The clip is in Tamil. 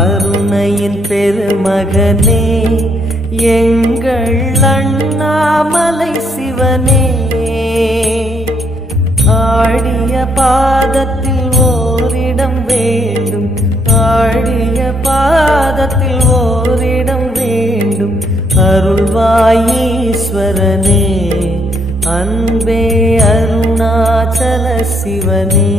அருணையின் பெருமகனே எங்கள் அண்ணாமலை சிவனே, ஆடிய பாதத்தில் ஓரிடம் வேண்டும், ஆடிய பாதத்தில் ஓரிடம் வேண்டும். அருள்வாயீஸ்வரனே, அன்பே அருணாச்சல சிவனே.